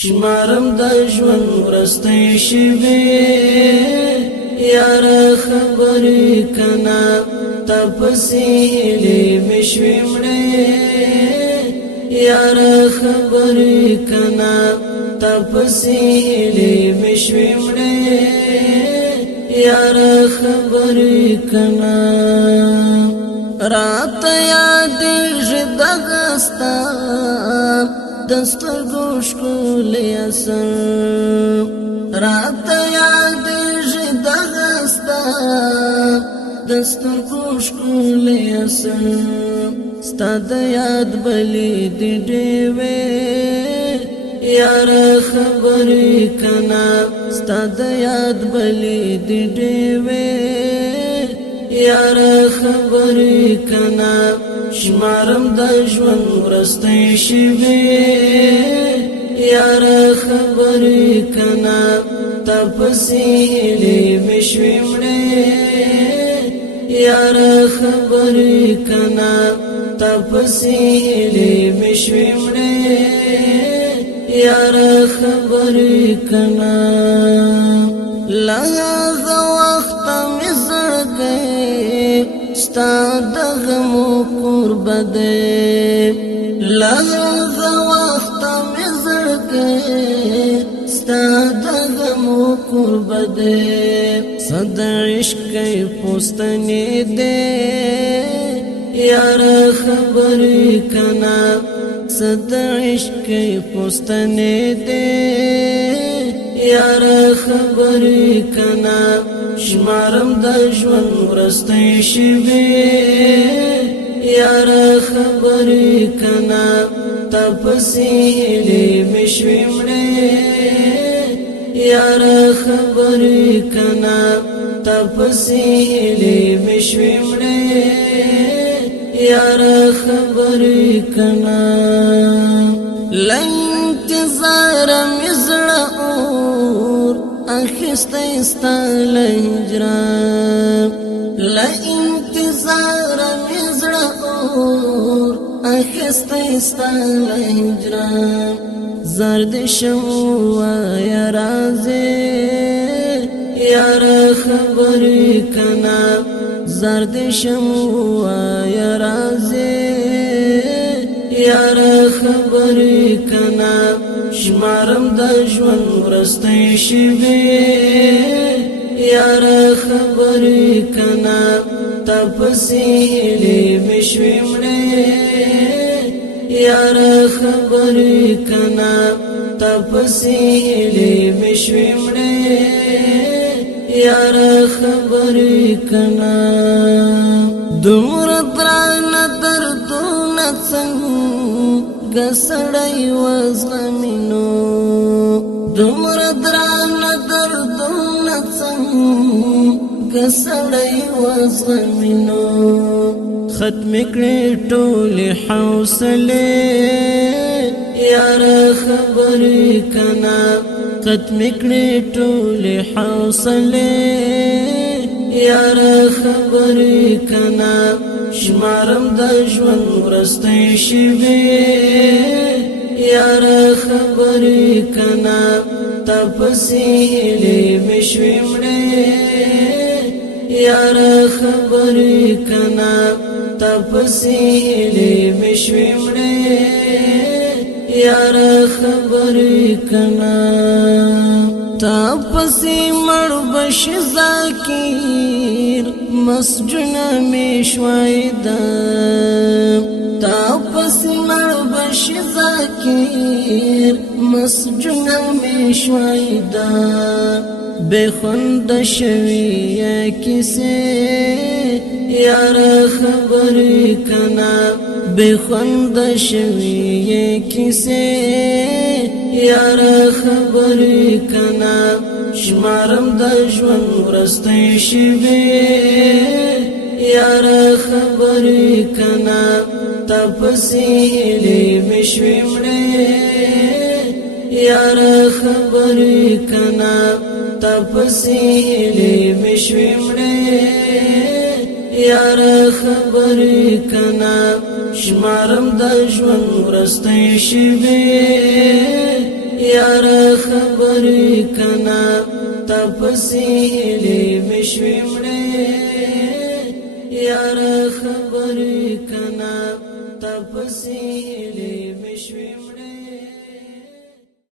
شمارم د ژوند ورستۍ شېبې یاره خبرې کنا تا پسې هیلې مې شوې مړې یاره خبرې کنا تا پسې هیلې مې شوې مړې یاره خبرې کنا رات یادېږي دغه ستا دسترګو ښکلی اثر راته یادېږي دغه ستا دسترګو ښکلی اثر ستا د یاد بلې دې ډېوې یاره خبرې کنا ستا د یاد بلې دې ډېوې یاره خبرې کنا شمارم د ژوند ورستۍ شېبې یاره خبرې کنا تا پسې هیلې مې شوې مړې یاره خبرې کنا تا پسې هیلې مې شوې مړې یاره خبرې کنا له هغه وخته مې زړګی ستا د غمو کوربه دی له هغه وخته مې زړګی ستا د غمو کوربه دی څه د عشقۍ پوستنې دی یاره خبرې کنا څه د عشقۍ پوستنې دی یاره خبرې کنا شمارم د ژوند ورستۍ شېبې یاره خبرې کنا تا پسې هیلې مې شوې مړې یاره خبرې کنا تا پسې هیلې مې شوې مړې یاره خبرې کنا له انتظاره مې زړه اور اخیستی ستا له هجران له انتظاره مې زړه اور اخیستی ستا له هجران زار دې شم وایه راځې یاره خبرې کنا زار دې شم وایه راځې یاره خبرې کنا شمارم د ژوند ورستۍ شېبې یاره خبرې کنا تا پسې هیلې مې شوې مړې یاره خبرې کنا تا پسې هیلې مې شوې مړې یاره خبرې کنا دومره درانه دردونه څنګه سړی وزغمینو دومره درانه دردونه څنګه سړی وزغمینو ختم کړې ټولې حوصلې یاره خبرې کنا ختم کړې ټولې حوصلې یاره خبرې کنا شمارم د ژوند ورستۍ شېبې یاره خبرې کنا تا پسې هیلې مې شوې مړې یاره خبرې کنا تا پسې هیلې مې شوې مړې یاره خبرې کنا تا پسې مړ بشي ذاکر مسجونه مې شوی ده تا پسې مړ بشي ذاکر مسجونه مې شوی ده بې خونده شوي کیسې یاره خبرې کنا بې خونده شوي کیسې یاره خبرې کنا شمارم د ژوند ورستۍ شېبې یاره خبرې کنا تا پسې هیلې مې شوې مړې یاره خبرې کنا تا پسې هیلې مې شوې مړې یاره خبرې کنا شمارم د ژوند ورستۍ شېبې یار خبر کنا تفصیلی مشوی مړې یار خبر کنا تفصیلی مشوی مړې